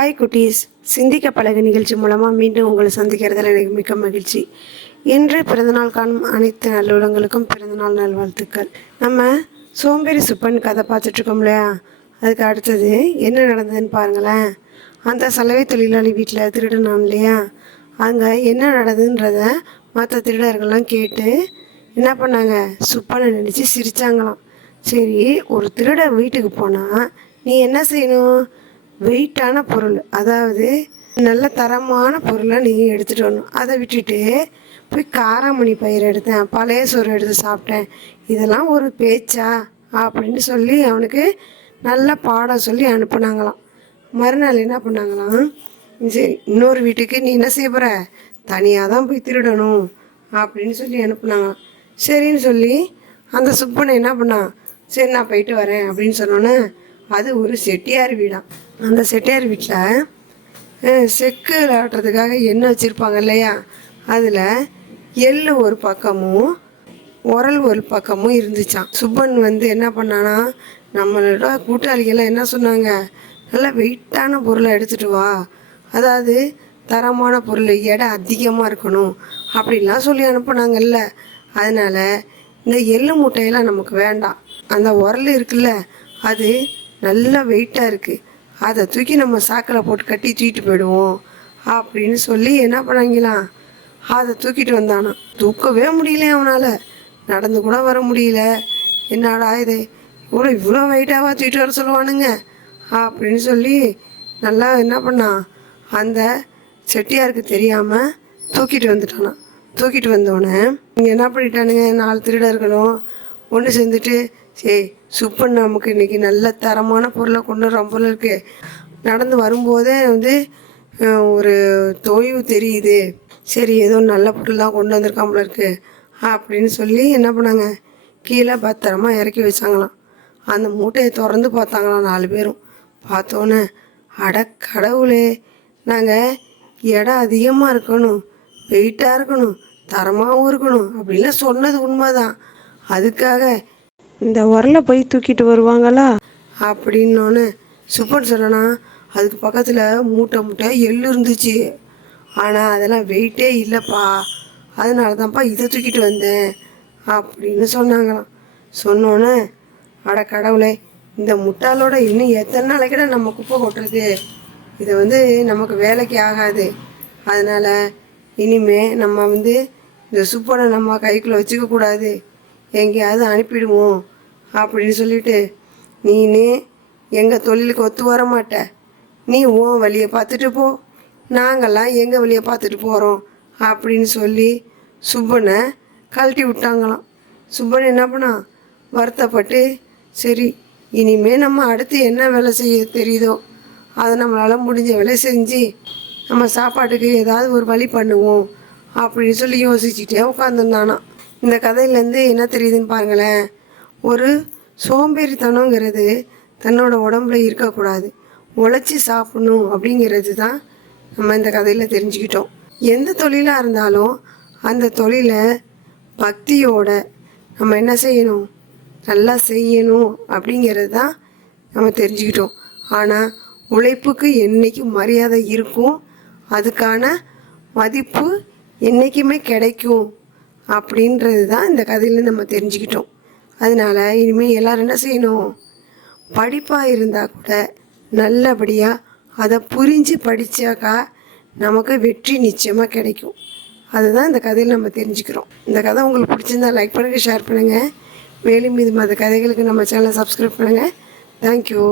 Hi குட்டீஸ். சிந்திக்க பழகு நிகழ்ச்சி மூலமாக மீண்டும் உங்களை சந்திக்கிறதுல எனக்கு மிக்க மகிழ்ச்சி. இன்று பிறந்தநாள் காணும் அனைத்து நல்லுள்ளங்களுக்கும் பிறந்தநாள் நல்வாழ்த்துக்கள். நம்ம சோம்பேறி சுப்பன் கதை பார்த்துட்ருக்கோம் இல்லையா? அதுக்கு அடுத்தது என்ன நடந்ததுன்னு பாருங்களேன். அந்த சலவை தொழிலாளி வீட்டில் திருடனான் இல்லையா? அங்கே என்ன நடந்ததுன்றத மற்ற திருடர்கள்லாம் கேட்டு என்ன பண்ணாங்க? சுப்பனை நினச்சி சிரிச்சாங்களாம். சரி ஒரு திருட வீட்டுக்கு போனால் நீ என்ன செய்யணும்? வெயிட்டான பொருள். அதாவது நல்ல தரமான பொருளை நீ எடுத்துகிட்டு வரணும். அதை விட்டுட்டு போய் காராமணி பயிர் எடுத்தேன் பழைய சோறு எடுத்து சாப்பிட்டேன். இதெல்லாம் ஒரு பேச்சா? அப்படின்னு சொல்லி அவனுக்கு நல்ல பாடம் சொல்லி அனுப்புனாங்களாம். மறுநாள் என்ன பண்ணாங்களாம்? சரி இன்னொரு வீட்டுக்கு நீ என்ன செய்ய போகிற தனியாக தான் போய் திருடணும் அப்படின்னு சொல்லி அனுப்புனாங்களாம். சரின்னு சொல்லி அந்த சுப்பனை என்ன பண்ணான்? சரி நான் போயிட்டு வரேன் அப்படின்னு சொன்னோன்னே அது ஒரு செட்டியார் வீடான் அந்த செட்டியார் வீட்டில் செக்கு விளாட்டுறதுக்காக எண்ணெய் வச்சுருப்பாங்க இல்லையா? அதில் எள் ஒரு பக்கமும் உரல் ஒரு பக்கமும் இருந்துச்சான் சுப்பன் வந்து என்ன பண்ணானா நம்மளோட கூட்டாளிகள்லாம் என்ன சொன்னாங்க? நல்லா வெயிட்டான பொருளை எடுத்துகிட்டு வா. அதாவது தரமான பொருள் எடை அதிகமாக இருக்கணும். அப்படின்லாம் சொல்லி அனுப்புனாங்கல்ல. அதனால் இந்த எள்ளு மூட்டையெல்லாம் நமக்கு வேண்டாம். அந்த உரல் இருக்குல்ல அது நல்லா வெயிட்டாக இருக்குது அதை தூக்கி நம்ம சாக்கில் போட்டு கட்டி தூக்கிட்டு போயிடுவோம் அப்படின்னு சொல்லி என்ன பண்ணாங்களாம் அதை தூக்கிட்டு வந்தானா. தூக்கவே முடியல அவனால். நடந்து கூட வர முடியல. என்னடா இது? இவ்வளோ இவ்வளோ வெயிட்டாவா தூக்கிட்டு வர சொல்லுவானுங்க. அப்படின்னு சொல்லி நல்லா என்ன பண்ணான் அந்த செட்டியாருக்கு தெரியாமல் தூக்கிட்டு வந்துட்டானான் தூக்கிட்டு வந்தோடனே இங்கே என்ன பண்ணிட்டானுங்க? நாலு திருடர்களும் ஒன்று சேர்ந்துட்டு சரி சுப்பன் நமக்கு இன்றைக்கி நல்ல தரமான பொருளை கொண்டு வரோம் போல இருக்கு. நடந்து வரும்போதே வந்து ஒரு தொய்வு தெரியுது. சரி ஏதோ நல்ல பொருள் தான் கொண்டு வந்திருக்கான் போல இருக்கு. அப்படின்னு சொல்லி என்ன பண்ணாங்க? கீழே பத்திரமா இறக்கி வச்சாங்களாம். அந்த மூட்டையை திறந்து பார்த்தாங்களாம் நாலு பேரும். பார்த்தோன்னே அட கடவுளே நாங்கள் இடம் அதிகமாக இருக்கணும் வெயிட்டாக இருக்கணும் தரமாகவும் இருக்கணும் அப்படின்லாம் சொன்னது உண்மைதான். அதுக்காக இந்த உரலை போய் தூக்கிட்டு வருவாங்களா? அப்படின்னோன்னு சுப்பன் சொன்னா அதுக்கு பக்கத்தில் மூட்டை மூட்டை எள்ளு இருந்துச்சு. ஆனால் அதெல்லாம் வெயிட்டே இல்லைப்பா. அதனால தான்ப்பா இதை தூக்கிட்டு வந்தேன் அப்படின்னு சொன்னாங்களாம். சொன்னோன்னே அட கடவுளே இந்த முட்டாளோட இன்னும் எத்தனை நாளைக்கிட நம்ம குப்பை கொட்டுறது? இது வந்து நமக்கு வேலைக்கு ஆகாது. அதனால் இனிமே நம்ம வந்து இந்த சுப்பனை நம்ம கைக்குள்ளே வச்சுக்கக்கூடாது. எங்கேயாவது அனுப்பிடுவோம் அப்படின்னு சொல்லிட்டு நீனு எங்கள் தொழிலுக்கு ஒத்து வர மாட்ட. நீ உன் வழியை பார்த்துட்டு போ. நாங்கள்லாம் எங்கள் வழியை பார்த்துட்டு போகிறோம் அப்படின்னு சொல்லி சுப்பனை கழட்டி விட்டாங்களாம். சுப்பன் என்ன பண்ணான் வருத்தப்பட்டு சரி இனிமே நம்ம அடுத்து என்ன வேலை செய்ய தெரியுதோ அதை நம்மளால் முடிஞ்ச வேலை செஞ்சு நம்ம சாப்பாட்டுக்கு ஏதாவது ஒரு வழி பண்ணுவோம் அப்படின்னு சொல்லி யோசிச்சுட்டே உட்காந்துருந்தானா இந்த கதையிலேருந்து என்ன தெரியுதுன்னு பாருங்களேன். ஒரு சோம்பேறித்தனங்கிறது தன்னோட உடம்புல இருக்கக்கூடாது. உழைச்சி சாப்பிடணும் அப்படிங்கிறது தான் நம்ம இந்த கதையில் தெரிஞ்சுக்கிட்டோம். எந்த தொழிலாக இருந்தாலும் அந்த தொழிலை பக்தியோட நம்ம என்ன செய்யணும்? நல்லா செய்யணும் அப்படிங்கிறது தான் நம்ம தெரிஞ்சுக்கிட்டோம். ஆனால் உழைப்புக்கு என்றைக்கும் மரியாதை இருக்கும்? அதுக்கான மதிப்பு என்றைக்குமே கிடைக்கும். அப்படின்றது தான் இந்த கதையில் நம்ம தெரிஞ்சுக்கிட்டோம். அதனால் இனிமேல் எல்லோரும் என்ன செய்யணும்? படிப்பாக இருந்தால் கூட நல்லபடியாக அதை புரிஞ்சு படித்தாக்கா நமக்கு வெற்றி நிச்சயமாக கிடைக்கும். அதுதான் இந்த கதையில் நம்ம தெரிஞ்சுக்கிறோம். இந்த கதை உங்களுக்கு பிடிச்சிருந்தா லைக் பண்ணுங்கள் ஷேர் பண்ணுங்கள் மேலும் இது மற்ற கதைகளுக்கு நம்ம சேனலை சப்ஸ்கிரைப் பண்ணுங்கள் தேங்க்யூ